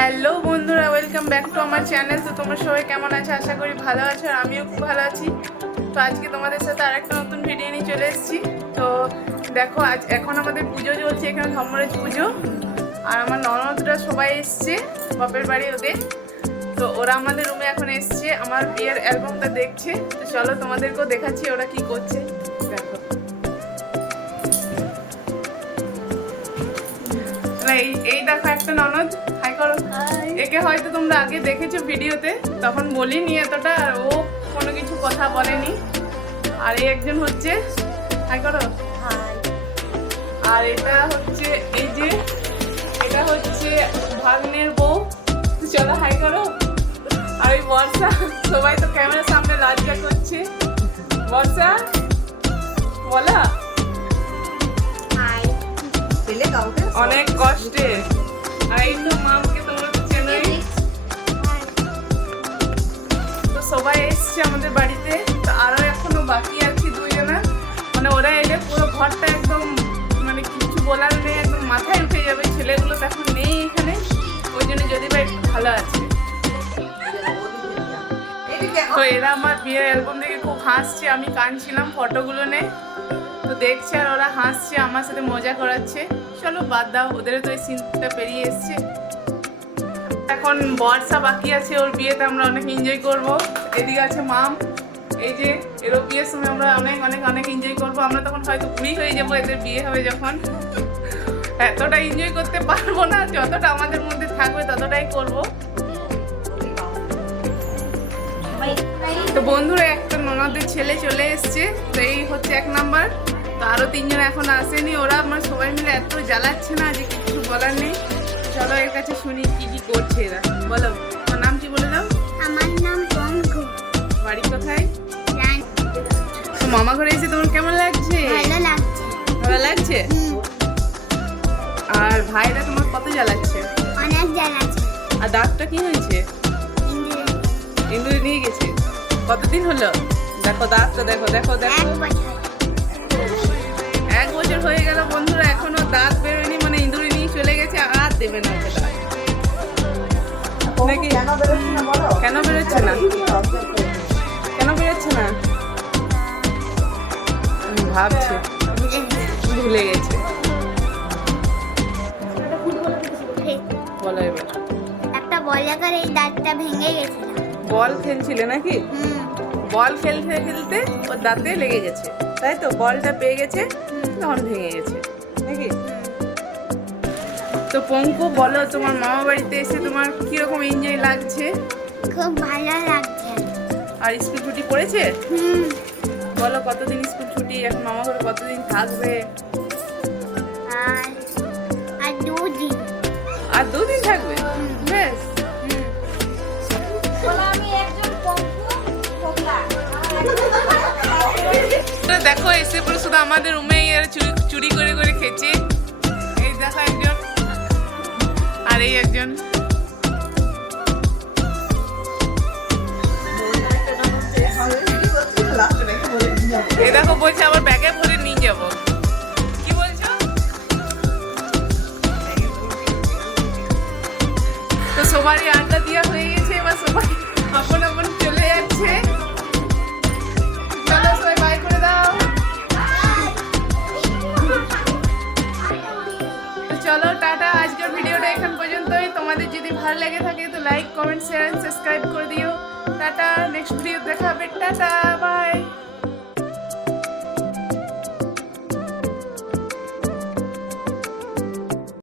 Hello বন্ধুরা welcome back to আমার channel তো তোমরা সবাই কেমন আছো? আশা করি ভালো আছো আর আমিও খুব ভালো আছি। তো আজকে তোমাদের সাথে আর একটা নতুন ভিডিও নিয়ে চলে এসেছি। তো দেখো, আজ এখন আমাদের পুজো চলছে, এখানে ধর্মরাজ পুজো। আর আমার ননদরা সবাই এসছে, বাপের বাড়ি ওদের। তো ওরা আমাদের রুমে এখন এসছে, আমার বিয়ের অ্যালবামটা দেখছে। তো চলো তোমাদেরকেও দেখাচ্ছি ওরা কি করছে। এই এই দেখো একটা ননদ। হাই করো। একে হয়তো তোমরা আগে দেখেছ ভিডিওতে তখন বলিনি এতটা আর ও কোনো কিছু কথা বলেনি। আর এই একজন হচ্ছে হাই করো। আর এটা হচ্ছে এই যে এটা হচ্ছে ভাগ্নের বউ। চলো হাই করো। আর ওই বর্ষা সবাই তো ক্যামেরার সামনে লজ্জা করছে। বর্ষা বলা? অনেক কষ্টে। আর এই তো মামকে সবাই এসছে আমাদের বাড়িতে। তো আরও এখনও বাকি আছে দুইজনা। মানে ওরা এলে পুরো ঘরটা একদম মানে কিছু বলার নেই, একদম মাথায় উঠে যাবে। ছেলেগুলো তো এখন নেই এখানে। ওই জন্য যদি বা একটু ভালো আছে। তো এরা আমার বিয়ের অ্যালবাম দেখে খুব হাসছে। আমি কাঁদছিলাম ফটোগুলো নে। তো দেখছে আর ওরা হাসছে, আমার সাথে মজা করাচ্ছে। চলো বাদ দাও ওদের তো এই সিনটা পেরিয়ে এসছে। এখন বর্ষা বাকি আছে, ওর বিয়েতে আমরা অনেক এনজয় করব। এদিকে আছে মাম, এই যে এরও বিয়ের সময় আমরা অনেক অনেক অনেক এনজয় করব। আমরা তখন হয়তো বুড়ি হয়ে যাব, এদের বিয়ে হবে যখন। এতটা এনজয় করতে পারব না, যতটা আমাদের মধ্যে থাকবে ততটাই করব। তো বন্ধুরা, একটা ননদের ছেলে চলে এসছে, তো এই হচ্ছে এক নাম্বার। তো আরও তিনজন এখন আসেনি, ওরা আমার সবাই মিলে এত জ্বালাচ্ছে না যে কিছু বলার নেই। কাছে শুনি কি কি করছে এরা। বলো তোমার নাম কি বলে দাও? আমার নাম পঙ্কু বাড়ি কোথায়? তো মামা ঘরে এসে তোমার কেমন লাগছে? ভালো লাগছে। ভালো লাগছে? আর ভাইরা তোমার কত জ্বালাচ্ছে? অনেক জ্বালাচ্ছে। আর দাঁতটা কি হয়েছে? ইন্দুরে। নিয়ে গেছে? কতদিন হলো? দেখো দাঁতটা দেখো দেখো দেখো। এক বছর। হয়ে গেল বন্ধুরা এখনও দাঁত বেরোয়নি দেবে না নাকি? কেন বেরোচ্ছি না বলো? কেন বেরোচ্ছে না? হুম, ভাবছে ভুলে গেছে। বলো এবার। একটা বলে করে এই দাঁতটা ভেঙে গেছিল বল খেলছিলে নাকি? হুম। বল খেলতে খেলতে ওর দাঁতে লেগে গেছে। তাই তো? বলটা পেয়ে গেছে তখন ভেঙে গেছে। নাকি? তো পঙ্কু বলো তোমার মামা বাড়িতে এসে তোমার কীরকম এনজয় লাগছে? খুব ভালো লাগছে। আর স্কুল ছুটি পড়েছে? হুম। বলো কতদিন স্কুল ছুটি? এখন মামা ঘরে কতদিন থাকবে? আর দুদিন। আর দুদিন থাকবে? একজন দেখো এসে পুরো শুধু আমাদের চুরি চুরি করে করে খেয়েছে আর এই একজন এই বলছে আবার ব্যাগে ভরে নিয়ে যাব। কি বলছো? তো সবারই আড্ডা দেওয়া হয়ে গেছে, এবার সবাই আপন আপন চলে যাচ্ছে। চলো সবাই বাই করে দাও। চলো, টাটা। ভিডিওটা এখান পর্যন্তই। তোমাদের যদি ভালো লেগে থাকে তো লাইক কমেন্ট শেয়ার সাবস্ক্রাইব করে দিও। টাটা নেক্সট ভিডিও দেখা হবে। টাটা!